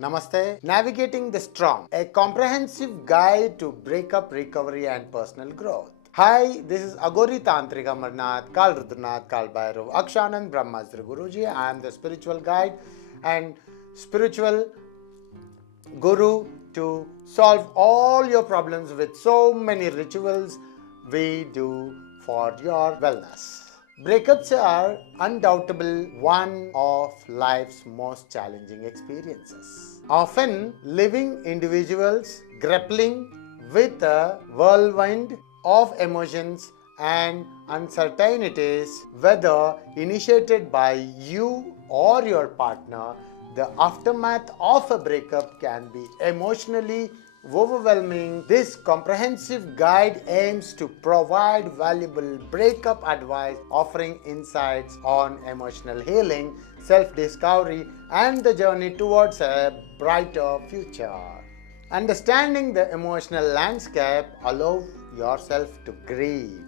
Namaste. Navigating the Storm, a comprehensive guide to breakup, recovery, and personal growth. Hi, this is Agori Tantrik Amarrnath, Kal Rudranath, Kal Bhairav, Akshanand Brahmastra Gurujii. I am the spiritual guide and spiritual guru to solve all your problems with so many rituals we do for your wellness. Breakups are undoubtedly one of life's most challenging experiences. Often, living individuals grappling with a whirlwind of emotions and uncertainties, whether initiated by you or your partner, the aftermath of a breakup can be emotionally overwhelming. This comprehensive guide aims to provide valuable breakup advice, offering insights on emotional healing, self-discovery, and the journey towards a brighter future. Understanding the emotional landscape allows yourself to grieve.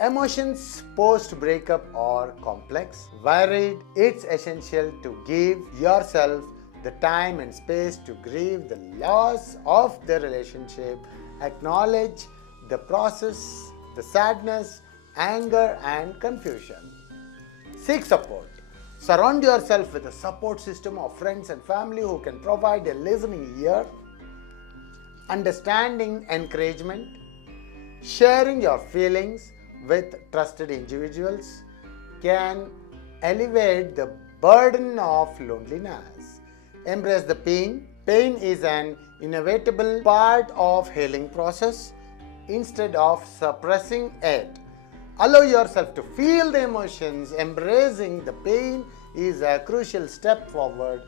Emotions post-breakup are complex, varied. It's essential to give yourself the time and space to grieve the loss of the relationship, acknowledge the process, the sadness, anger, and confusion. Seek support. Surround yourself with a support system of friends and family who can provide a listening ear, understanding encouragement, sharing your feelings with trusted individuals can alleviate the burden of loneliness. Embrace the pain. Pain is an inevitable part of healing process. Instead of suppressing it, allow yourself to feel the emotions. Embracing the pain is a crucial step forward.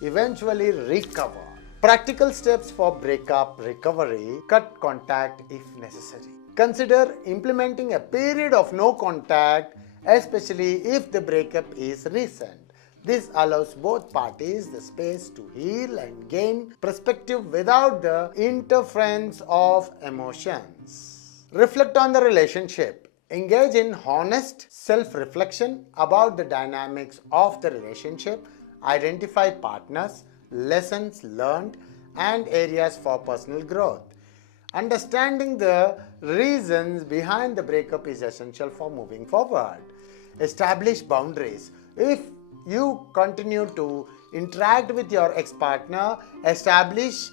Eventually recover. Practical steps for breakup recovery. Cut contact if necessary. Consider implementing a period of no contact, especially if the breakup is recent. This allows both parties the space to heal and gain perspective without the interference of emotions. Reflect on the relationship. Engage in honest self-reflection about the dynamics of the relationship. Identify partners, lessons learned, and areas for personal growth. Understanding the reasons behind the breakup is essential for moving forward. Establish boundaries. If you continue to interact with your ex-partner, establish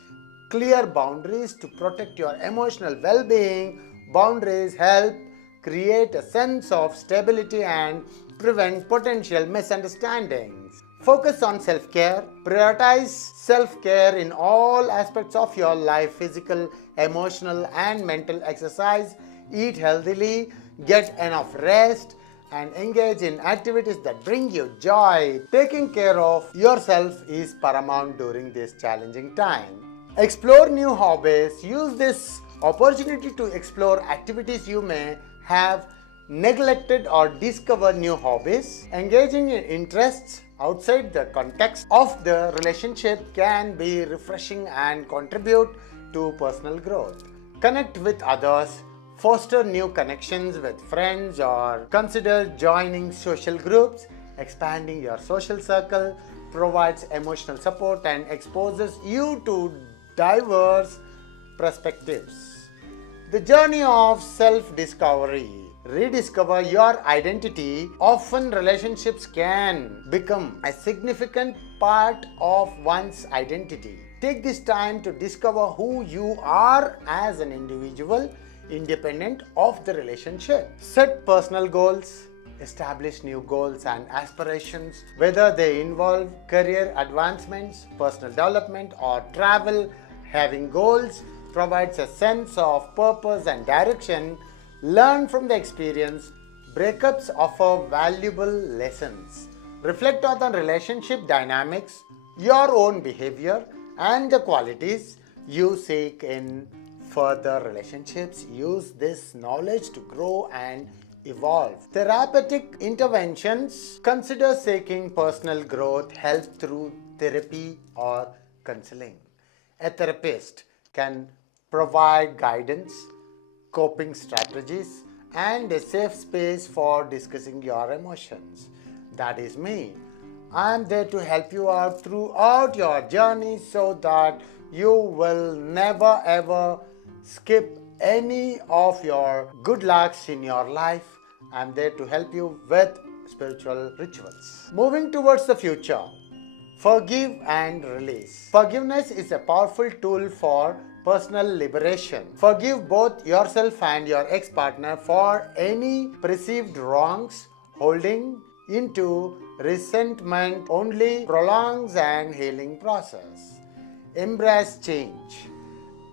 clear boundaries to protect your emotional well-being. Boundaries help create a sense of stability and prevent potential misunderstandings. Focus on self-care. Prioritize self-care in all aspects of your life: physical, emotional, and mental exercise. Eat healthily, get enough rest, and engage in activities that bring you joy. Taking care of yourself is paramount during this challenging time. Explore new hobbies. Use this opportunity to explore activities you may have neglected or discover new hobbies. Engaging in interests outside the context of the relationship can be refreshing and contribute to personal growth. Connect with others. Foster new connections with friends or consider joining social groups. Expanding your social circle provides emotional support and exposes you to diverse perspectives. The journey of self-discovery. Rediscover your identity. Often relationships can become a significant part of one's identity. Take this time to discover who you are as an individual, independent of the relationship. Set personal goals. Establish new goals and aspirations, whether they involve career advancements, personal development, or travel. Having goals provides a sense of purpose and direction. Learn from the experience. Breakups offer valuable lessons. Reflect on the relationship dynamics, your own behavior, and the qualities you seek in further relationships. Use this knowledge to grow and evolve. Therapeutic interventions. Consider seeking personal growth help through therapy or counseling. A therapist can provide guidance, coping strategies, and a safe space for discussing your emotions. That is me. I am there to help you out throughout your journey so that you will never ever skip any of your good lucks in your life. I am there to help you with spiritual rituals. Moving towards the future. Forgive and release. Forgiveness is a powerful tool for personal liberation. Forgive both yourself and your ex-partner for any perceived wrongs. Holding into resentment only prolongs an healing process. Embrace change.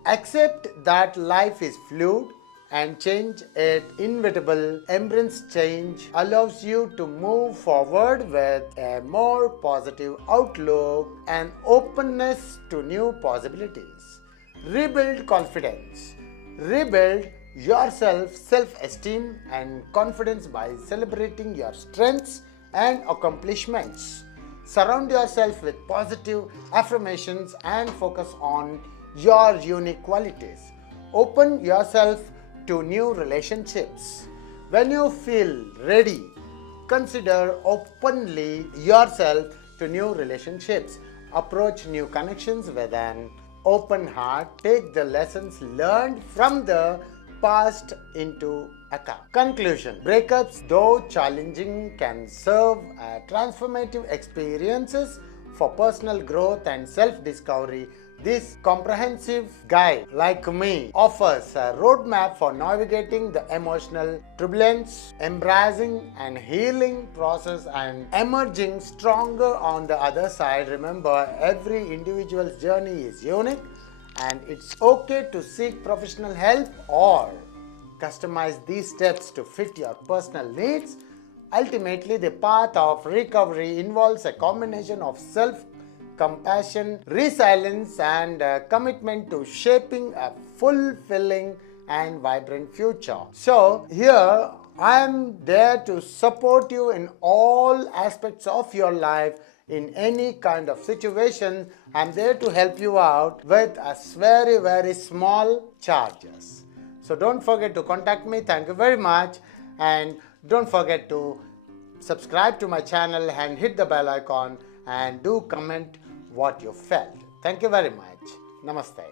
Accept that life is fluid and change is inevitable. Embrace change allows you to move forward with a more positive outlook and openness to new possibilities. Rebuild confidence. Rebuild your self-esteem and confidence by celebrating your strengths and accomplishments. Surround yourself with positive affirmations and focus on your unique qualities. Open yourself to new relationships. When you feel ready, consider openly yourself to new relationships. Approach new connections with an open heart. Take the lessons learned from the past into account. Conclusion. Breakups, though challenging, can serve as transformative experiences for personal growth and self-discovery. This comprehensive guide, like me, offers a roadmap for navigating the emotional turbulence, embracing and healing process, and emerging stronger on the other side. Remember, every individual's journey is unique, and it's okay to seek professional help or customize these steps to fit your personal needs. Ultimately, the path of recovery involves a combination of self-compassion, resilience, and commitment to shaping a fulfilling and vibrant future. So, here I am there to support you in all aspects of your life. In any kind of situation, I am there to help you out with a very, very small charges. So don't forget to contact me. Thank you very much. And don't forget to subscribe to my channel and hit the bell icon and do comment what you felt. Thank you very much. Namaste.